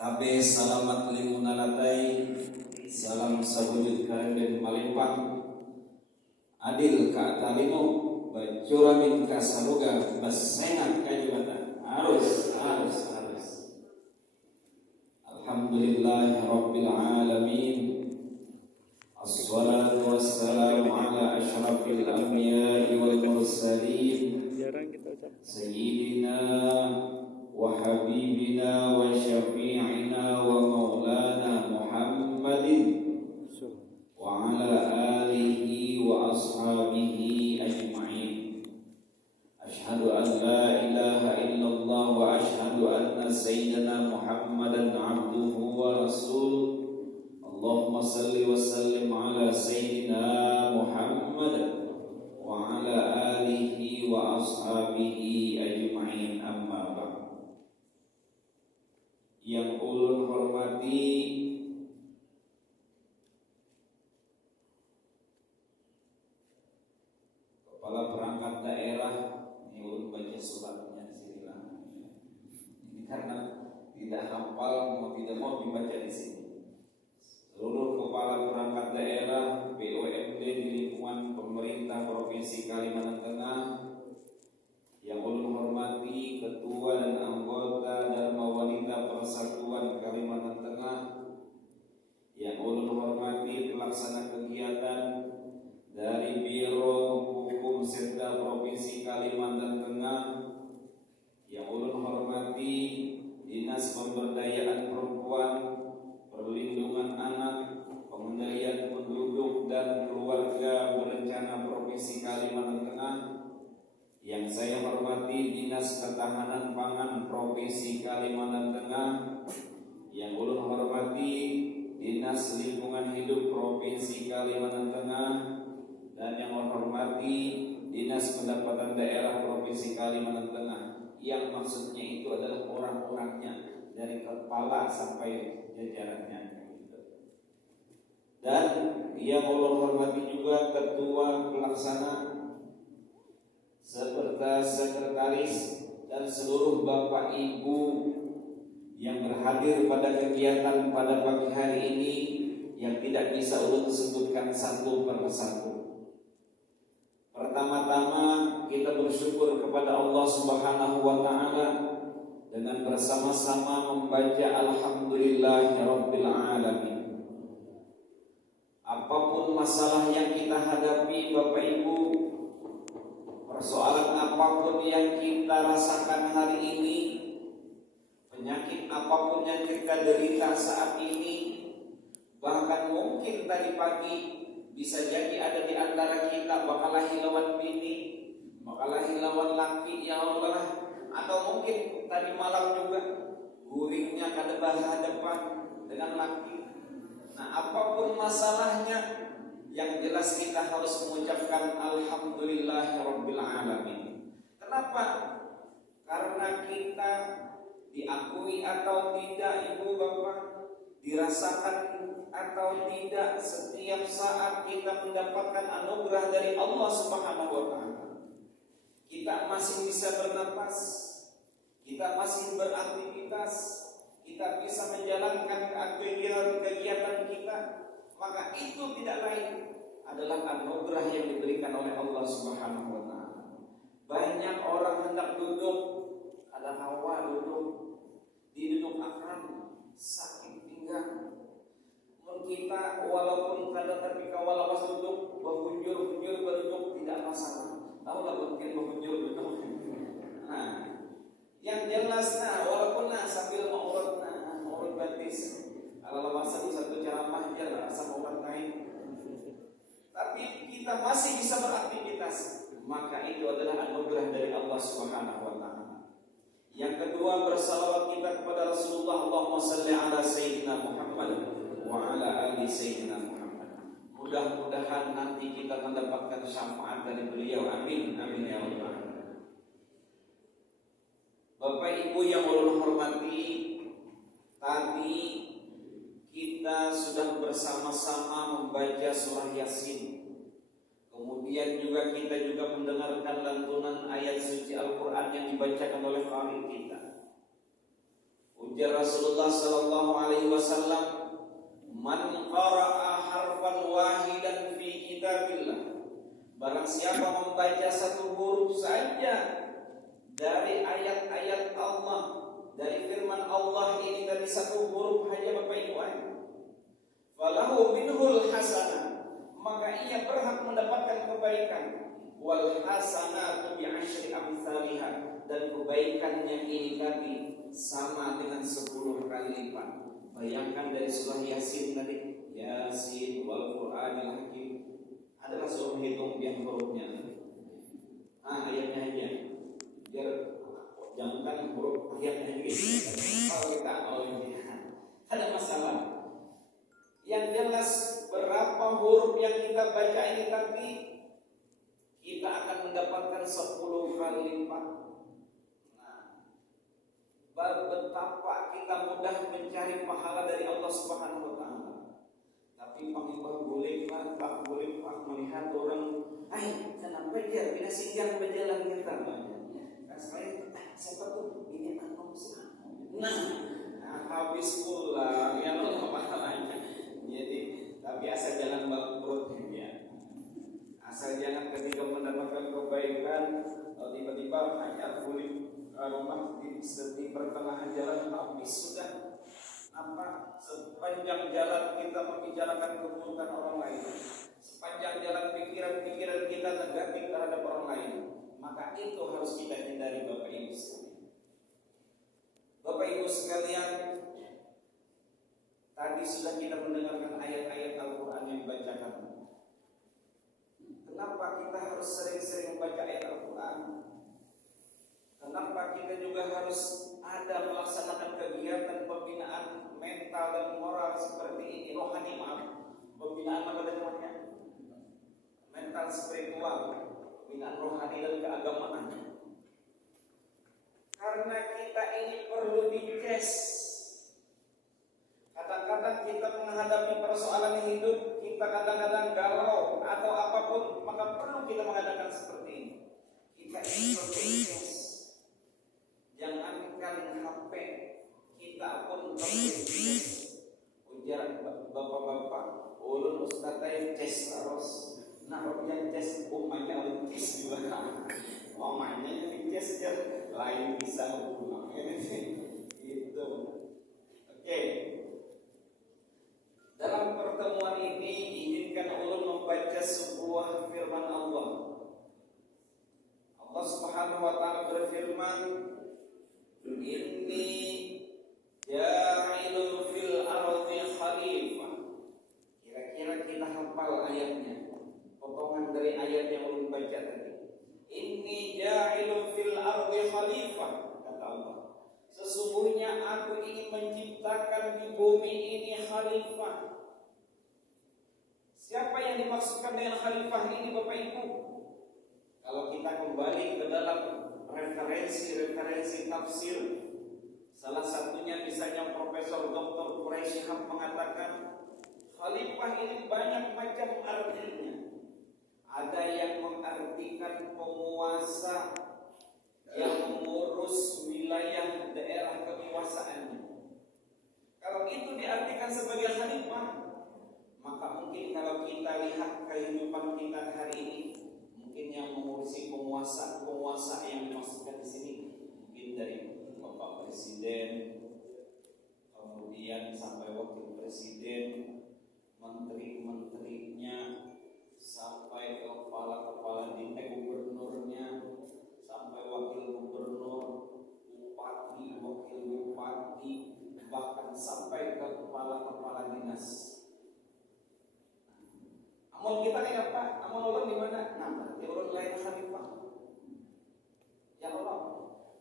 Tabe salamat limunalatai, salam sabujud karenden malimpang, adil ka talino, bacura min ka saluga, basengat ka jabatan, harus. Alhamdulillahi rabbil alamin, assalatu wassalamu ala asyrafil anbiya'i wal mursalin, sayyidina wa habibina wa syafi'ina wa maulana Muhammadin wa ala alihi wa ashabihi ajma'in. Ashhadu an la ilaha illallah wa ashhadu anna sayyidina Muhammadan abduhu wa rasuluh. Allahumma salli wa sallim ala sayyidina Muhammad wa ala alihi wa ashabihi ajma'in. Amma ba'd. Yang ulun hormati kepala perangkat daerah, ini ulun baca suratnya di sini lah. Ini karena tidak hafal mau tidak mau dibaca di sini. Seluruh kepala perangkat daerah BUMD di lingkungan pemerintah Provinsi Kalimantan Tengah, yang ulun hormati Ketua dan anggota Dharma Wanita Persatuan Kalimantan Tengah, yang ulun hormati pelaksana kegiatan dari Biro Hukum Setda Provinsi Kalimantan Tengah, yang ulun hormati Dinas Pemberdayaan Perempuan, Perlindungan Anak, Pengendalian Penduduk dan Keluarga Berencana Provinsi Kalimantan Tengah, yang saya hormati Dinas Ketahanan Pangan Provinsi Kalimantan Tengah, yang ulun hormati Dinas Lingkungan Hidup Provinsi Kalimantan Tengah, dan yang ulun hormati Dinas Pendapatan Daerah Provinsi Kalimantan Tengah, yang maksudnya itu adalah orang-orangnya dari kepala sampai jajarannya. Dan yang ulun hormati juga Ketua Pelaksana serta sekretaris dan seluruh Bapak Ibu yang berhadir pada kegiatan pada pagi hari ini, yang tidak bisa ulun sebutkan satu persatu. Pertama-tama kita bersyukur kepada Allah Subhanahu wa taala dengan bersama-sama membaca Alhamdulillahirabbil alamin. Apapun masalah yang kita hadapi Bapak Ibu, persoalan apapun yang kita rasakan hari ini, penyakit apapun yang kita derita saat ini, bahkan mungkin tadi pagi bisa jadi ada di antara kita bakalah hilawan bini, bakalah hilawan laki, ya Allah, atau mungkin tadi malam juga guringnya kada berhadapan dengan laki. Nah, apapun masalahnya, yang jelas kita harus mengucapkan Alhamdulillahirabbil alamin. Kenapa? Karena kita diakui atau tidak, Ibu Bapak, dirasakan atau tidak, setiap saat kita mendapatkan anugerah dari Allah Subhanahu wa taala. Kita masih bisa bernapas, kita masih beraktivitas, kita bisa menjalankan kegiatan kita, maka itu tidak lain adalah anugerah yang diberikan oleh Allah Subhanahu wa taala. Banyak orang hendak duduk, ada hawa duduk, diduduk akan sakit pinggang. Kita walaupun kadang ketika walapas duduk berhunjur berduduk tidak masalah. Tahu nggak mungkin berhunjur duduk? Nah, yang jelas walaupun sambil mengurut batis, kalau masa satu ceramah aja lah asal obat naik. Tapi kita masih bisa beraktivitas, maka itu adalah anugerah dari Allah Subhanahu wa taala. Yang kedua, bersalawat kita kepada Rasulullah, Allahumma salli ala sayyidina Muhammad wa ala ali sayyidina Muhammad. Mudah-mudahan nanti kita mendapatkan syafaat dari beliau. Amin, amin ya Allah. Bapak Ibu yang ulun hormati, tadi kita sudah bersama-sama membaca surah Yasin. Kemudian juga kita mendengarkan lantunan ayat suci Al-Quran yang dibacakan oleh qari kita. Ujar Rasulullah sallallahu alaihi wasallam, "Man qara'a harfan wahidan fi kitabillah." Barang siapa membaca satu huruf saja dari ayat-ayat Allah, dari firman Allah ini, dari satu huruf saja Bapak Ibu, falahu minhul hasanah, maka ia berhak mendapatkan kebaikan. Wal hasanatu bi asyri amsalihha, dan kebaikannya ini tadi sama dengan 10 kali lipat. Bayangkan dari surah Yasin tadi, Yasin wal Qur'anil Hakim, adalah suruh hitung biar hurufnya. Ayatnya aja. Biar jangan huruf ayatnya gitu. Kalau kita ada masalah. Yang jelas berapa huruf yang kita baca ini tapi kita akan mendapatkan 10 kali lipat. Betapa kita mudah mencari pahala dari Allah Subhanahu wa taala. Tapi Pak boleh Pak melihat orang, kenapa dia bila singgah berjalan kita banyak. Siapa tuh? Ini anom habis pulang ya Allah pahalanya. Jadi tapi asal jangan bangkrut ya. Asal jangan ketika mendapatkan kebaikan tiba-tiba hanya kulit rumah di pertengahan jalan habis sudah. Sepanjang jalan kita membicarakan keburukan orang lain, sepanjang jalan pikiran-pikiran kita negatif terhadap orang lain, maka itu harus kita hindari Bapak Ibu sekalian. Bapak Ibu sekalian, tadi sudah kita mendengarkan ayat-ayat Al-Quran yang dibacakan. Kenapa kita harus sering-sering membaca ayat Al-Quran? Kenapa kita juga harus ada melaksanakan kegiatan pembinaan mental dan moral seperti ini, rohani pembinaan apa namanya? Mental spiritual, pembinaan rohani dan keagamaan. Karena kita ini perlu dites. Kadang-kadang kita menghadapi persoalan hidup, kita kadang-kadang galau atau apapun, maka perlu kita mengadakan seperti ini. Kita ini perlu dites. Jangankan HP, kita pun berpikir. Ujar bapak-bapak, ulun ustaz saya tes terus. Nah, yang tes umumnya ulun tes juga. Mamanya yang tes lain bisa pulang. Itu. Oke. Dalam pertemuan ini izinkan ulun membaca sebuah firman Allah. Allah Subhanahu wa taala berfirman, "Inni ja'ilun fil ardi khalifah." Kira-kira kita hafal ayatnya, potongan dari ayat yang ulun baca tadi. Inni ja'ilun fil ardi khalifah, kata Allah. Sesungguhnya aku ingin menciptakan di bumi ini khalifah. Siapa yang dimaksudkan dengan khalifah ini Bapak Ibu? Kalau kita kembali ke dalam referensi tafsir, salah satunya misalnya Profesor Dr. Quraisy Shihab mengatakan khalifah ini banyak macam artinya. Ada yang mengartikan penguasa yang mengurus wilayah daerah kekuasaannya. Kalau itu diartikan sebagai khalifah, maka mungkin kalau kita lihat kehidupan kita hari ini, mungkin yang mengurusi penguasa yang dimaksudkan di sini mungkin dari Bapak Presiden, kemudian sampai Wakil Presiden, menteri-menterinya, sampai kepala-kepala gubernurnya, sampai wakil gubernur, bupati, wakil bupati, bahkan sampai ke kepala-kepala dinas. Amun kita ini apa? Amun orang di mana? Nah, berarti orang lain khalifah. Ya Allah.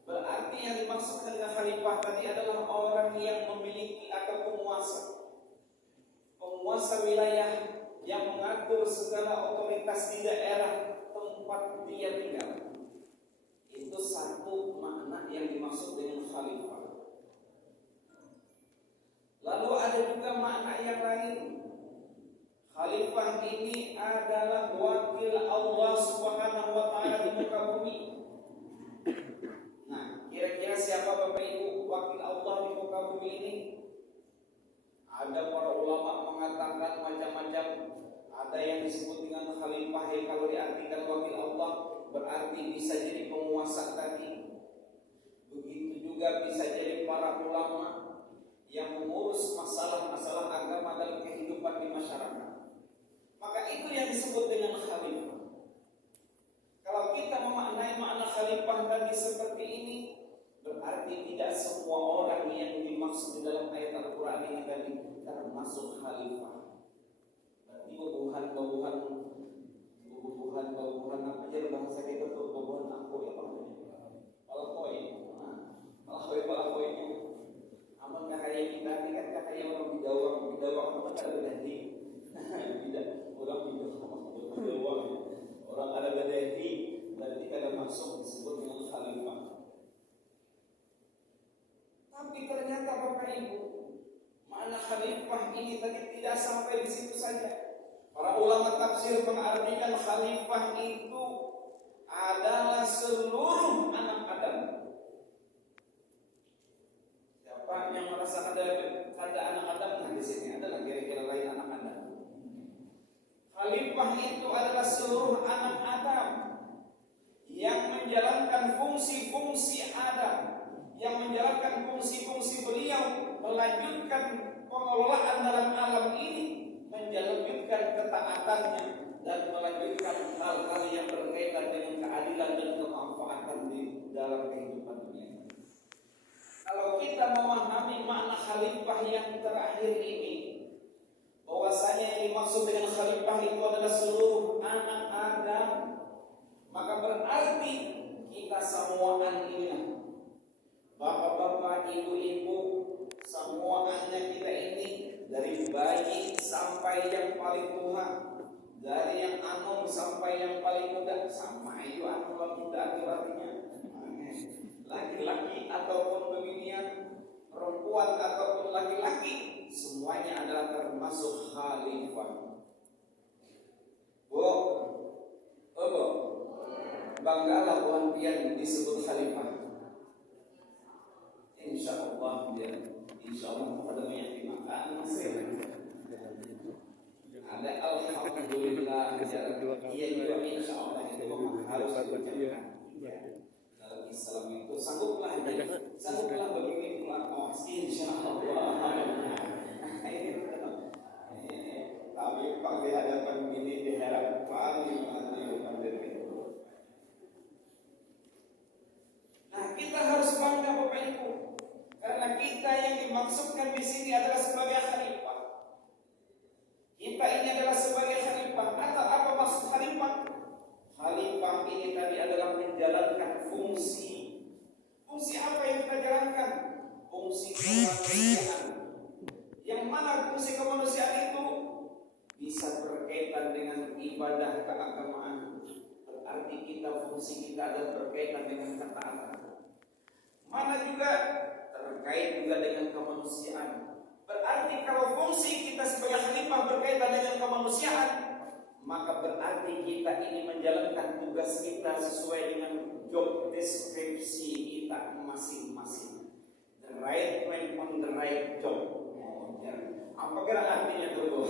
Berarti yang dimaksudkan dengan khalifah tadi adalah orang yang memiliki atau penguasa wilayah yang mengatur segala otoritas di daerah tempat dia tinggal. Itu satu makna yang dimaksud dengan khalifah. Lalu ada juga makna yang lain. Khalifah ini adalah wakil Allah Subhanahu wa taala di muka bumi. Nah, kira-kira siapa Bapak Ibu wakil Allah di muka bumi? ini. Ada para ulama mengatakan macam-macam. Ada yang disebut dengan khalifah, yang kalau diartikan wakil Allah berarti bisa jadi penguasa tadi. Begitu juga bisa jadi para ulama yang mengurus masalah-masalah agama dalam kehidupan di masyarakat. Maka itu yang disebut dengan khalifah. Kalau kita memaknai makna khalifah tadi seperti ini, berarti tidak semua orang yang dimaksud di dalam ayat Al-Quran ini tadi termasuk khalifah. Berarti bubuhan apa aja bahasa kita tuh, bubuhan aku ya Pak. Palakoi. Palakoi. Amal cahaya kita ini kan cahaya orang bidawang apa ada berhenti. Tidak, orang bidawang. Orang ada berhenti, berarti kada masuk disebut dengan khalifah. Tapi ternyata Bapak Ibu, makna khalifah ini tadi tidak sampai di situ saja. Para ulama tafsir mengartikan khalifah itu adalah seluruh anak Adam. Siapa yang merasa ada anak Adam? Nah, di sini adalah kira-kira lain anak Adam. Khalifah itu adalah seluruh anak Adam yang menjalankan fungsi-fungsi Adam, yang menjalankan fungsi-fungsi beliau, melanjutkan pengelolaan dalam alam ini, menjalankan ketaatannya dan melanjutkan hal-hal yang berkaitan dengan keadilan dan kemanfaatan di dalam kehidupan dunia. Kalau kita memahami makna khalifah yang terakhir ini, bahwasanya yang dimaksud dengan khalifah itu adalah seluruh anak Adam, maka berarti kita semua anaknya, bapak-bapak, ibu-ibu, semua anak kita ini, dari bayi sampai yang paling tua, dari yang anom sampai yang paling muda, sama itu anom muda artinya laki-laki ataupun pemilihan, perempuan ataupun laki-laki, semuanya adalah termasuk khalifah. Banggalah Tuhan pian disebut khalifah. Insya Allah pada banyak dimakan masih ada alhamdulillah. Iya juga insya Allah itu harus diucapkan. Dalam Islam itu sangguplah begini pula. Insya Allah. Tapi pakai hadapan ini diharap paling kita harus bangga Bapak Ibu, karena kita yang dimaksudkan di sini adalah sebagai khalifah. Kita ini adalah sebagai khalifah. Atau apa maksud khalifah? Khalifah ini tadi adalah menjalankan fungsi. Fungsi apa yang kita jalankan? Fungsi kemanusiaan. Yang mana fungsi kemanusiaan itu bisa berkaitan dengan ibadah keagamaan. Berarti fungsi kita adalah berkaitan dengan ketaatan. Mana juga terkait juga dengan kemanusiaan. Berarti kalau fungsi kita sebagai khalifah berkaitan dengan kemanusiaan, maka berarti kita ini menjalankan tugas kita sesuai dengan job deskripsi kita masing-masing. The right man on the right job. Apa kira artinya dulu?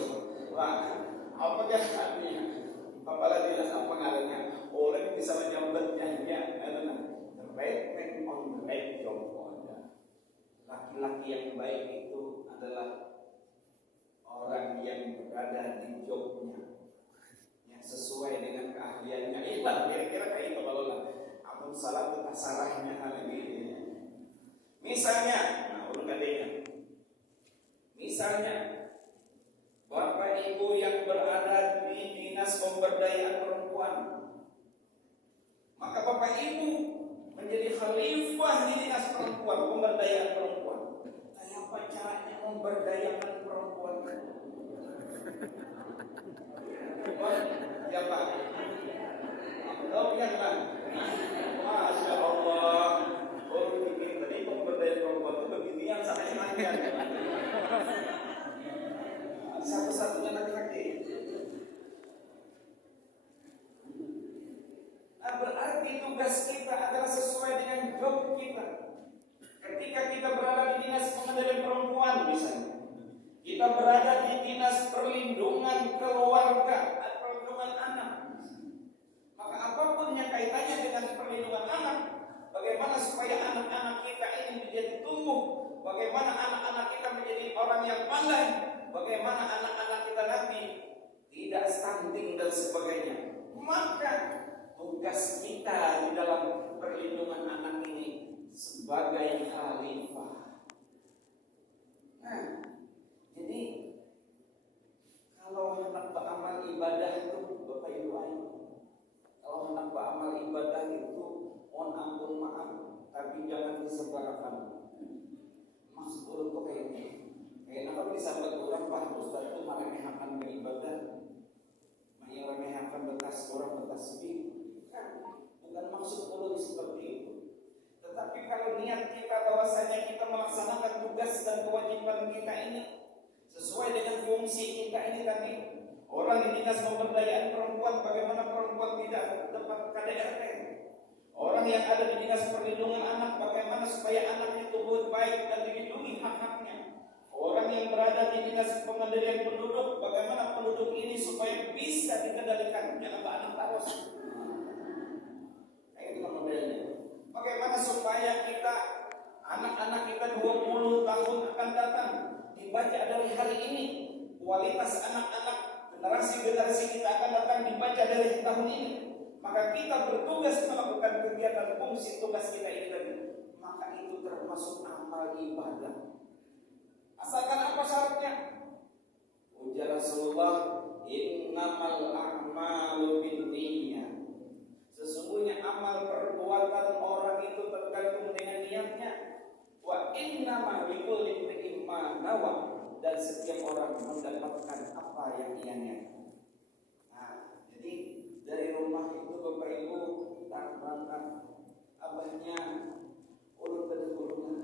Apa kira artinya? Apalagi apa ngarannya? Orang bisa menyambatnya the right man on the right job. Laki-laki yang baik itu adalah orang yang berada di jobnya, yang sesuai dengan keahliannya. Itulah kira-kira kayak itu kalau lah. Amun salah itu tasarahnya hal ini. Misalnya, ulun katanya. Misalnya, Bapak Ibu yang berada di dinas pemberdayaan perempuan, maka Bapak Ibu menjadi khalifah di dinas perempuan, pemberdayaan perempuan. Kayak apa caranya memberdayakan perempuan? Ya Pak, tahu yang Pak? Masya Allah. Oh begini tadi pemberdayaan perempuan itu begini yang sangat enak. Satu-satunya laki-laki. Nah, berarti tugas kita adalah sesuai dengan job kita. Ketika kita berada di dinas pemberdayaan perempuan, kita berada di dinas perlindungan keluarga atau perlindungan anak. Maka apapun yang kaitannya dengan perlindungan anak, bagaimana supaya anak-anak kita ini menjadi tumbuh, bagaimana anak-anak kita menjadi orang yang pandai, bagaimana anak-anak kita nanti tidak stunting dan sebagainya. Maka tugas kita di dalam perlindungan anak ini sebagai khalifah. Nah, jadi kalau hendak beramal ibadah itu Bapak Ibu ayo. Kalau hendak beramal ibadah itu mohon ampun maaf, tapi jangan disebarkan. Maksud orang tuh kayak apa disampaikan orang Pak Ustaz itu meremehkan beribadah, meremehkan bekas orang bekas kan bukan maksud orang seperti itu. Tetapi kalau niat kita bahwasanya kita melaksanakan tugas dan kewajiban kita ini sesuai dengan fungsi kita ini tadi, orang di dinas pemberdayaan perempuan, bagaimana perempuan tidak dapat KDRT, orang yang ada di dinas perlindungan anak, bagaimana supaya anaknya tumbuh baik dan dilindungi hak-haknya, orang yang berada di dinas pemberdayaan penduduk, bagaimana penduduk ini supaya bisa dikendalikan, jangan anak taros. Kayak itu modelnya. Bagaimana supaya kita anak-anak kita 20 tahun akan datang dibaca dari hari ini, kualitas anak-anak generasi-generasi kita akan datang dibaca dari tahun ini. Maka kita bertugas melakukan kegiatan fungsi tugas kita ini tadi. Maka itu termasuk amal ibadah. Asalkan apa syaratnya? Ujar Rasulullah, innamal a'malu binniyat. Sesungguhnya amal perbuatan orang itu tergantung dengan niatnya. Wa innama likulli imrin ma nawa, dan setiap orang mendapatkan apa yang ia niatkan. Nah, jadi dari rumah itu Bapak Ibu tak berangkat abahnya ulun kedua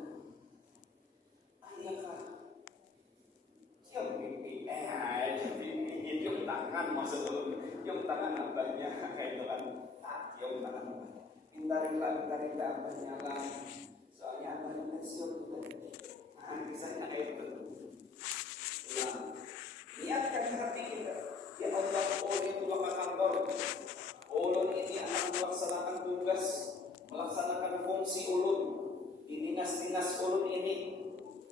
ayah siap pipi cium tangan maksud ulun, cium tangan abahnya kayak itu kan, cium tangan abahnya, pintarinlah abahnya lah, soalnya abahnya kan siap juga. Nah, kisahnya kayak itu. Nah, niatkan hati kita, ya Allah, ulun itu bakal kantor, ulun ini akan melaksanakan tugas, melaksanakan fungsi ulun di dinas-dinas ulun ini,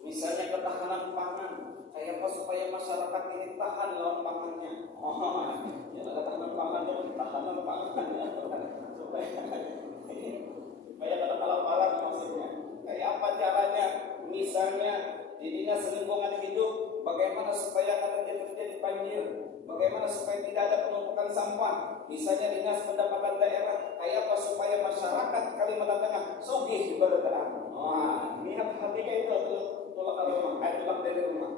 misalnya ketahanan pangan. Kayak apa supaya masyarakat ini tahan lawan pangannya? Ya ketahanan pangan dong, tahanan pangan supaya kada kalah-kalah maksudnya. Kayak apa caranya? Misalnya di dinas lingkungan hidup, bagaimana supaya kada terjadi banjir? Bagaimana supaya tidak ada penumpukan sampah? Misalnya dinas pendapatan daerah, kayak apa supaya masyarakat Kalimantan Tengah sugih bergerak? Niat hati kayak itu tolak rumah, tolak dari rumah.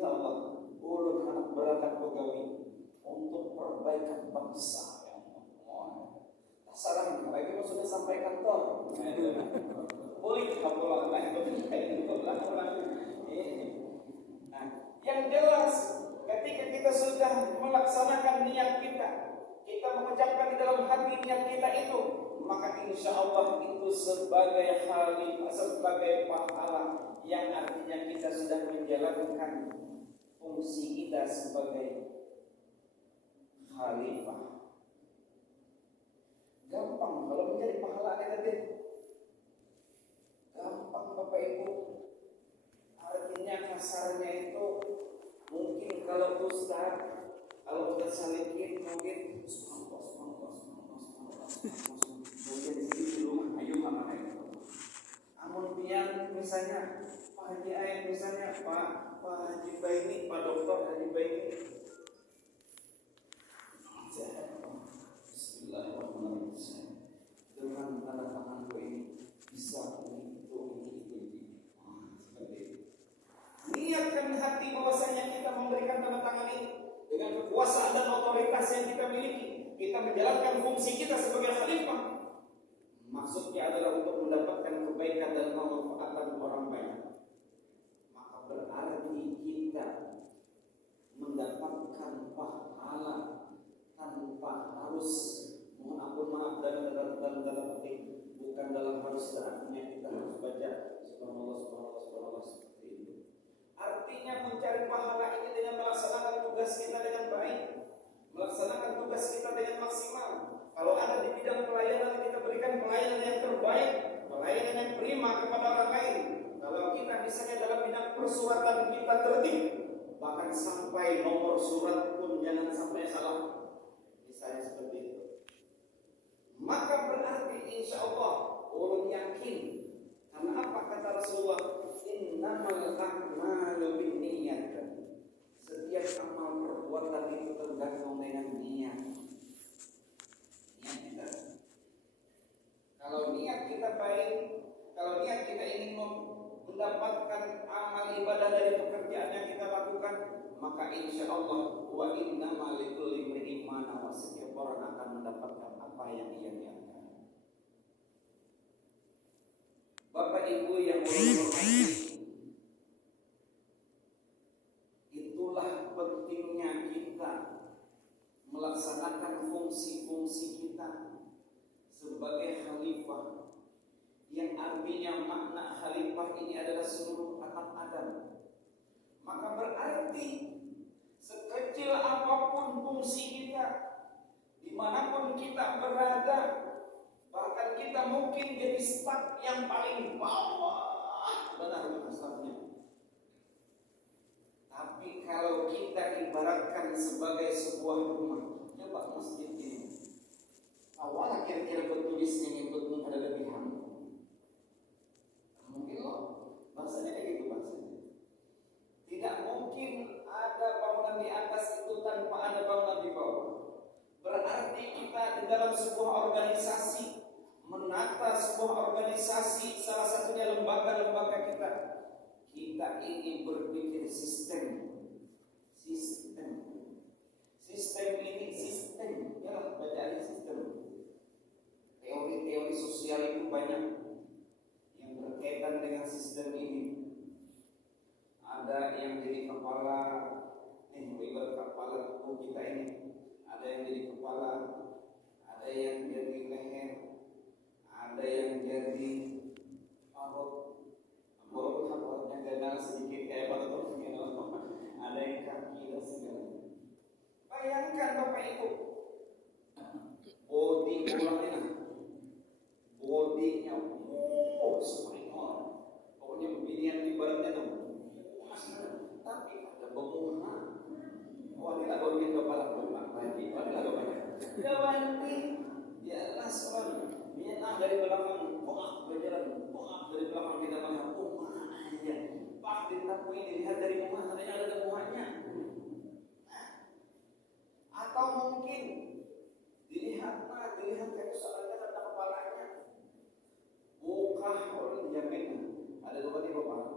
Ya Allah, ulun anak berangkat pegawai untuk perbaikan bangsa. Ya Allah, saran lagi sudah sampaikan toh. Boleh kita pulang lagi Nah, yang jelas ketika kita sudah melaksanakan niat kita, kita mengucapkan di dalam hati niat kita itu, maka insya Allah itu sebagai khalifah, sebagai pahala, yang artinya kita sudah menjalankan fungsi kita sebagai khalifah. Gampang kalau menjadi pahala tadi. Gampang Bapak Ibu. Artinya kasarnya itu mungkin kalau Ustaz salikin mungkin mungkin di rumah ayo mana itu. Amun pian misalnya Pak Haji Ain, misalnya Pak Haji Baini, Pak Doktor Haji Baini. Bismillahirrahmanirrahim. Dengan tanda tanganku ini bisa ini. Niatkan hati bahwasanya kita memberikan tanda tangan ini dengan kekuasaan dan otoritas yang kita miliki. Kita menjalankan fungsi kita sebagai khalifah. Maksudnya adalah untuk mendapatkan kebaikan dan kemanfaatan orang banyak. Maka berarti kita mendapatkan pahala tanpa harus, mohon ampun maaf dalam petik, bukan dalam harus artinya kita harus baca subhanallah seperti itu. Artinya mencari pahala tugas kita dengan baik, melaksanakan tugas kita dengan maksimal. Kalau ada di bidang pelayanan, kita berikan pelayanan yang terbaik, pelayanan yang prima kepada orang lain. Kalau kita misalnya dalam bidang persuratan kita tertib, bahkan sampai nomor surat pun jangan sampai salah, misalnya seperti itu. Maka berarti insya Allah ulun yakin. Karena apa kata Rasulullah? Innamal a'malu binniyat. Setiap amal perbuatan itu tergantung dengan niat. Niat kita. Kalau niat kita baik, kalau niat kita ingin mendapatkan amal ibadah dari pekerjaan yang kita lakukan, maka insya Allah wa innamal likulli imri'in ma nawa, setiap orang akan mendapatkan apa yang ia niatkan. Bapak Ibu yang hormati, itulah pentingnya kita melaksanakan fungsi-fungsi kita sebagai khalifah, yang artinya makna khalifah ini adalah seluruh anak Adam. Maka berarti sekecil apapun fungsi kita, dimanapun kita berada, bahkan kita mungkin jadi staf yang paling bawah, benar stafnya. Tapi kalau kita ibaratkan sebagai sebuah rumah, coba masjid ini, awalnya kira-kira bertulisnya yang betul ada lebihan. Mungkin loh, bahasanya kayak gitu bahasanya. Tidak mungkin ada bangunan di atas itu tanpa ada bangunan di bawah. Berarti kita di dalam sebuah organisasi, menata sebuah organisasi, salah satunya lembaga-lembaga kita ingin berpikir sistem ini, ya bacaan sistem. Teori-teori sosial itu banyak yang berkaitan dengan sistem ini. Ada yang jadi kepala, ibarat kepala tubuh kita ini. Ada yang jadi kepala, ada yang jadi leher, ada yang jadi parut yang kenal sedikit kayak parut, ada yang kaki dan segala. Bayangkan Bapak Ibu, body orang ini, bodinya, seperti orang, pokoknya beginian ibaratnya tuh. Tapi ada pemuha. Ini lagu yang kepala pemuha lagi. Ini lagu banyak. Gawanti, jelas orang. Minat dari belakang, berjalan, dari belakang kita melihat pemuha aja. Pak di tapu ini dilihat dari pemuha, katanya ada pemuhanya. Atau mungkin dilihat kayak soalnya ada kepalanya. Bukan orang jamin. Ada dua tipe Bapak.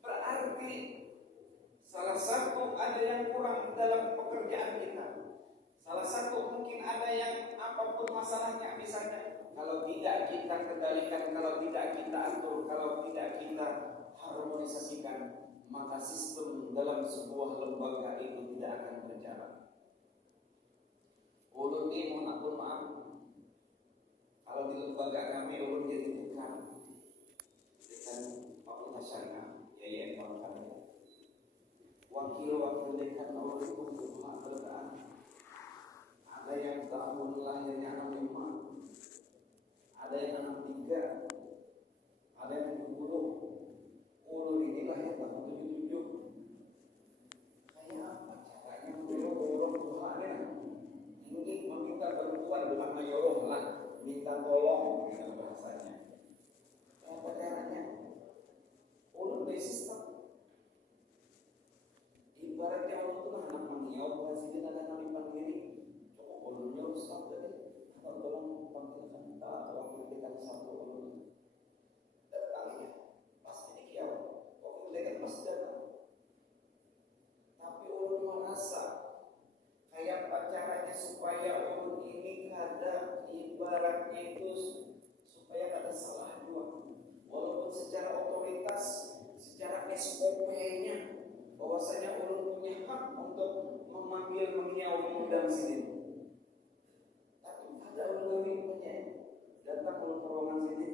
Berarti salah satu ada yang kurang dalam pekerjaan kita. Salah satu mungkin ada yang apapun masalahnya, misalnya kalau tidak kita kendalikan, kalau tidak kita atur, kalau tidak kita harmonisasikan, maka sistem dalam sebuah lembaga itu tidak akan berjalan. Ulun ini mohon maaf, kalau di lembaga kami ulun ditentukan dengan Fakultas Syariah, Yayasan Bangkali. Wakil-wakil dekan ulun itu untuk berdoa. Ada yang tahun lahirnya 65, ada yang 63, ada yang 70. Ulun ini lahir tahun 77. Kayak apa caranya mendorong Tuhan? Ingin meminta bantuan, bukan menyuruh lah, minta tolong dengan bahasanya. Apa caranya? Ulun dari sistem. Ibaratnya ulun itu lah anak mangyau, presiden ada kali pandiri. Coba ulun nyuruh staf tadi, atau tolong panggilkan kita atau wakil dekan satu ulun. Datangnya, pasti dikiau. Wakil dekan pasti datang. Tapi ulun merasa kayak caranya supaya ulun ini kada ibaratnya itu supaya kada salah dua. Walaupun secara otoritas, secara SOP-nya bahwasanya ulun punya hak untuk memanggil mengiau mengundang sini. Tapi ada ulun punya datang ulun ke ruangan sini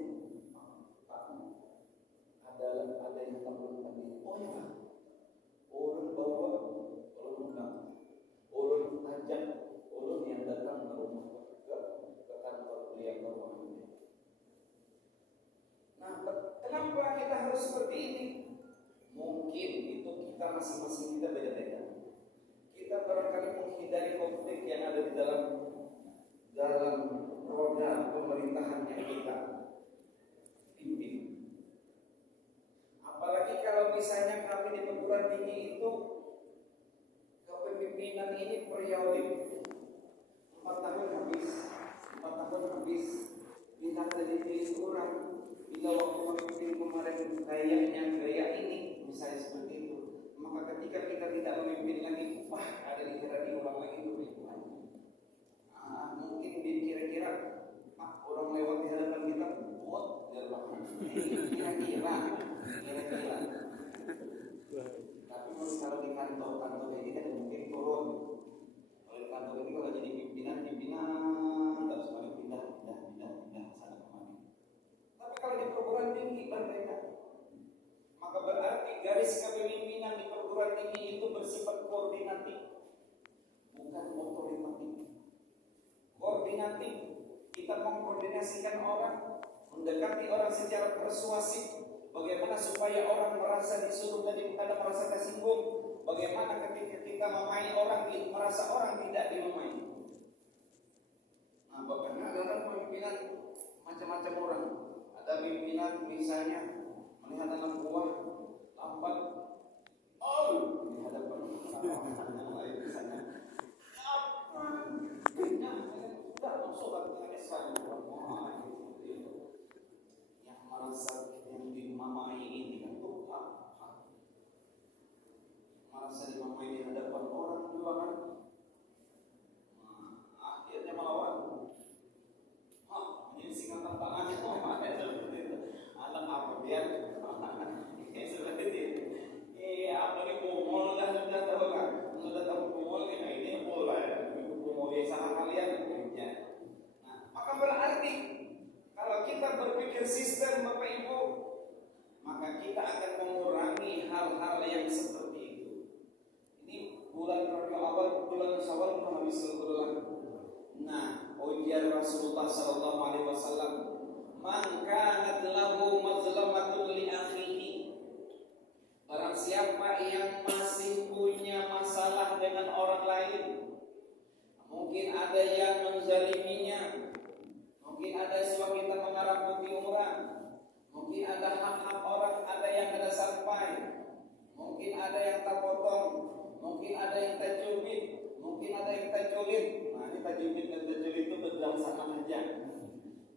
harus seperti ini. Mungkin itu kita masing-masing kita beda-beda. Kita barangkali menghindari konflik yang ada di dalam roda pemerintahan yang kita pimpin. Apalagi kalau misalnya kami di perguruan tinggi itu kepemimpinan ini periodik 4 tahun habis kita jadi pilih orang. Bila waktu memimpin kemarin gayanya gaya ini misalnya seperti itu, maka ketika kita tidak memimpin lagi, wah ada dikira diulang lagi pemimpin. Mungkin kira-kira orang lewat di hadapan kita, buat kira-kira. Tapi kalau di kantor ini kan mungkin turun. Kalau di kantor ini kalau jadi pimpinan terus paling pindah sana kemari. Tapi kalau di perguruan tinggi berbeda. Maka berarti garis kepemimpinan di perguruan tinggi itu bersifat koordinatif, bukan otoritatif. Koordinatif, kita mengkoordinasikan orang, mendekati orang secara persuasif. Bagaimana supaya orang merasa disuruh dan tidak merasa tersinggung? Bagaimana ketika kita memai orang, merasa orang tidak dimamai? Nah, bahkan dalam pemimpinan macam-macam orang. Ada pimpinan misalnya melihat anak buah lambat, di hadapan yang lain misalnya. Sudah masuk dengan Islam. Yang merasa yang dimamai ini kan Tuhan. Merasa dimamai di hadapan orang juga kan. Akhirnya melawan. Ini singkatan tangannya anak apa dia? Seperti itu. Apa ni kumol dah sudah tahu kan? Sudah tahu kumol ini bola ya. Kumol desa kalian. Nah, maka berarti kalau kita berpikir sistem Bapak Ibu, maka kita akan mengurangi hal-hal yang seperti itu. Ini bulan Rabiul Awal, bulan Syawal habis berbulan. Nah, ujar Rasulullah sallallahu alaihi wasallam, "Man kanat lahu mazlamatun li akhihi." Barang siapa yang masih punya masalah dengan orang lain, mungkin ada yang menzaliminya, mungkin ada suami kita mengarang-putih orang, mungkin ada hak-hak orang, ada yang ada sampai, mungkin ada yang tak potong, mungkin ada yang tak cubit, mungkin ada yang tak culit. Nah, ini tak cubit dan tak culit itu berjalan sama aja.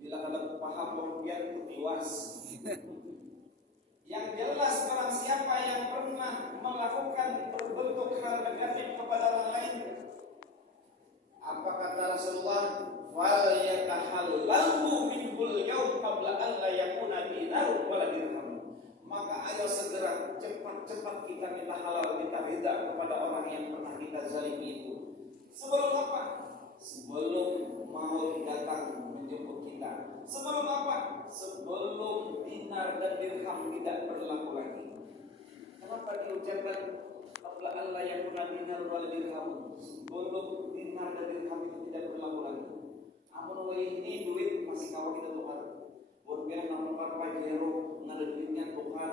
Bila kada paham rupiah itu tiwas. Yang jelas barang siapa yang pernah melakukan berbentuk hal negatif kepada orang lain, apa kata Rasulullah? Wal yatahallahu minhul yawm qabla an la yakuna dinar wala dirham. Maka ayo segera cepat-cepat kita minta halal, kita ridha kepada orang yang pernah kita zalimi itu. Sebelum apa? Sebelum mau datang menjemput kita. Sebelum apa? Sebelum dinar dan dirham tidak berlaku lagi. Kenapa diucapkan qabla an la yakuna dinar wala dirham? Sebelum dinar dan dirham itu tidak berlaku lagi. Amun ini duit masih kawan kita tukar. Buat biar namun pajero ngada duitnya tukar,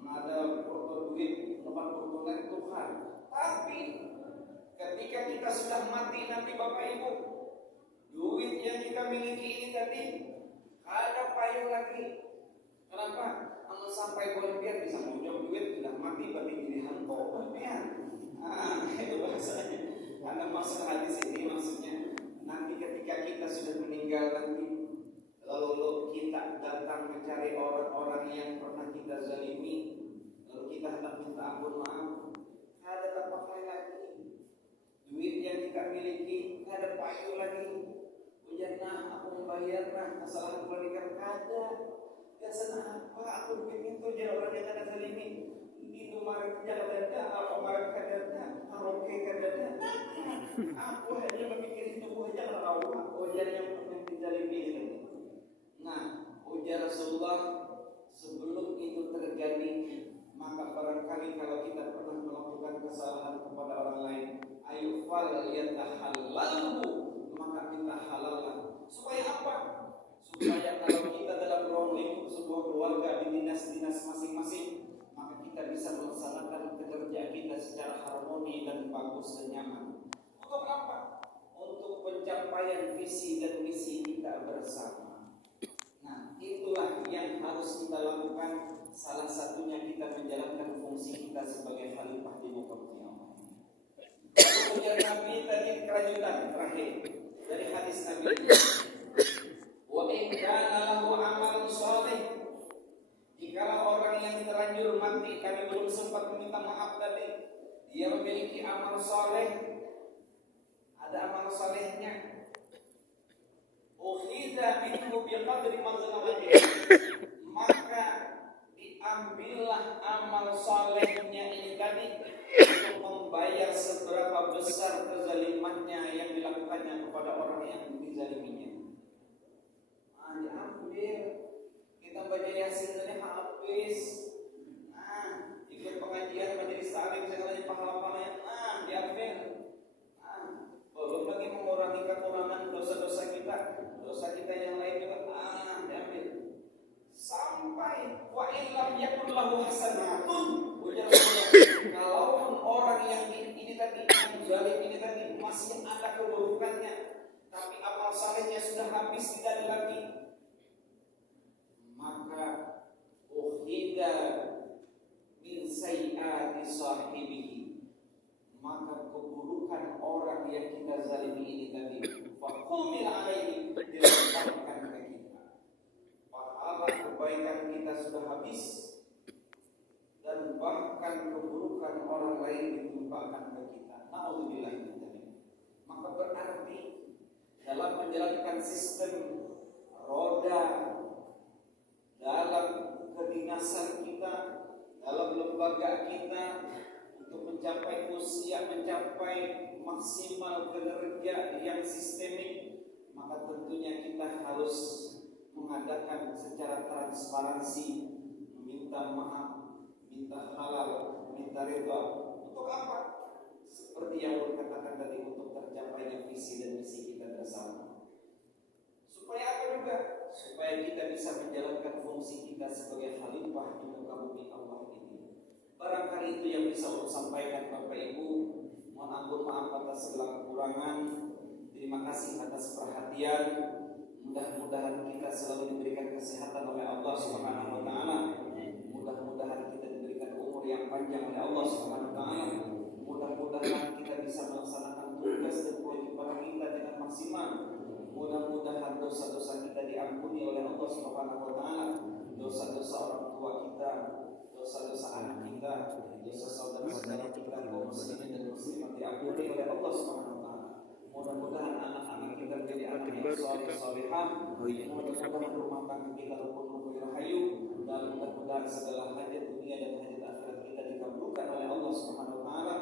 ngada porto duit tempat porto lain tukar. Tapi ketika kita sudah mati nanti Bapak Ibu, duit yang kita miliki ini tadi ada payung lagi. Kenapa? Amun sampai biar bisa menjawab duit sudah mati berarti jadi hantu ya. Itu bahasanya. Karena maksud hadis ini maksudnya nanti ketika kita sudah meninggal nanti, lalu kita datang mencari orang-orang yang pernah kita zalimi, lalu kita hendak minta ampun maaf, ada terpakai lagi duit yang kita miliki, ada payu lagi. Ujar aku membayar kesalahan keluarga kada. Biasa apa aku bikin itu jadi orang yang ada zalimi. Itu marah kerja dada, apa marah kerja dada, aroke kerja dada. Aku hanya memikir itu saja Allah. Ujar yang dizalimi ini. Nah, ujar Rasulullah, sebelum itu terjadi, maka barangkali kalau kita pernah melakukan kesalahan kepada orang lain, ayo fal yatahallalhu, maka kita halalkan. Supaya apa? Supaya kalau kita dalam ruang lingkup sebuah keluarga di dinas-dinas masing secara harmoni dan bagus dan nyaman. Untuk apa? Untuk pencapaian visi dan misi kita bersama. Nah, itulah yang harus kita lakukan. Salah satunya kita menjalankan fungsi kita sebagai khalifah di muka bumi Allah. Kemudian Nabi tadi kelanjutan terakhir dari hadis Nabi. Wa in kana lahu amalun shalih. Jikalau orang yang terlanjur mati, kami belum sempat meminta maaf tadi, dia memiliki amal saleh, ada amal salehnya. Ukhidha minhu biqadri mazlamati, maka diambillah amal salehnya ini tadi untuk membayar seberapa besar kezalimannya yang dilakukannya kepada orang yang dizaliminya. Diambil. Kita baca Yasin tadi habis. Ikut pengajian majelis taklim segala pahala-pahalanya. Diambil. Belum lagi mengurangi kekurangan dosa-dosa kita, dosa kita yang lain juga. Diambil. Sampai wa illam yakul lahu hasanatun. Kalaupun orang yang ini tadi, yang zalim ini tadi masih ada keburukannya, tapi amal salehnya sudah habis, tidak ada lagi, maka ukhida min sayyiati sahibihi, maka keburukan orang yang kita zalimi ini tadi faqumil alaihi, dilemparkan ke kita. Pahala kebaikan kita sudah habis dan bahkan keburukan orang lain ditimpakan ke kita. Na'udzubillah min dzalik. Maka berarti dalam menjalankan sistem roda dalam kedinasan kita, dalam lembaga kita, untuk mencapai usia, mencapai maksimal kinerja yang sistemik, maka tentunya kita harus mengadakan secara transparansi, meminta maaf, minta halal, minta ridha. Untuk apa? Seperti yang berkatakan tadi, untuk tercapainya visi dan misi kita bersama. Supaya apa juga? Supaya kita bisa menjalankan fungsi kita sebagai khalifah di muka bumi Allah ini. Barangkali itu yang bisa saya sampaikan Bapak Ibu. Mohon ampun maaf atas segala kekurangan. Terima kasih atas perhatian. Mudah-mudahan kita selalu diberikan kesehatan oleh Allah Subhanahu wa taala. Mudah-mudahan kita diberikan umur yang panjang oleh Allah Subhanahu wa taala. Mudah-mudahan kita bisa melaksanakan tugas dan kewajiban kita dengan maksimal. Mudah-mudahan dosa-dosa kita diampuni oleh Allah Subhanahu wa taala. Dosa-dosa orang tua kita, dosa-dosa anak kita, dosa saudara-saudara kita, kaum muslimin dan muslimat diampuni oleh Allah Subhanahu wa taala. Mudah-mudahan anak-anak kita menjadi anak yang saleh-salehah. Mudah-mudahan rumah tangga kita rukun-rukun rahayu, dan mudah-mudahan segala hajat dunia dan hajat akhirat kita dikabulkan oleh Allah Subhanahu wa taala,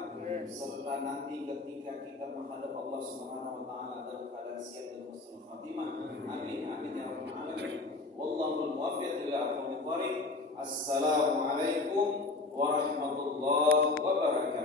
serta nanti ketika kita menghadap Allah Subhanahu wa taala dalam keadaan siap dan husnul khatimah. Amin amin ya rabbal alamin. Wallahul muwaffiq ila aqwamit thariq. Assalamualaikum warahmatullahi wabarakatuh.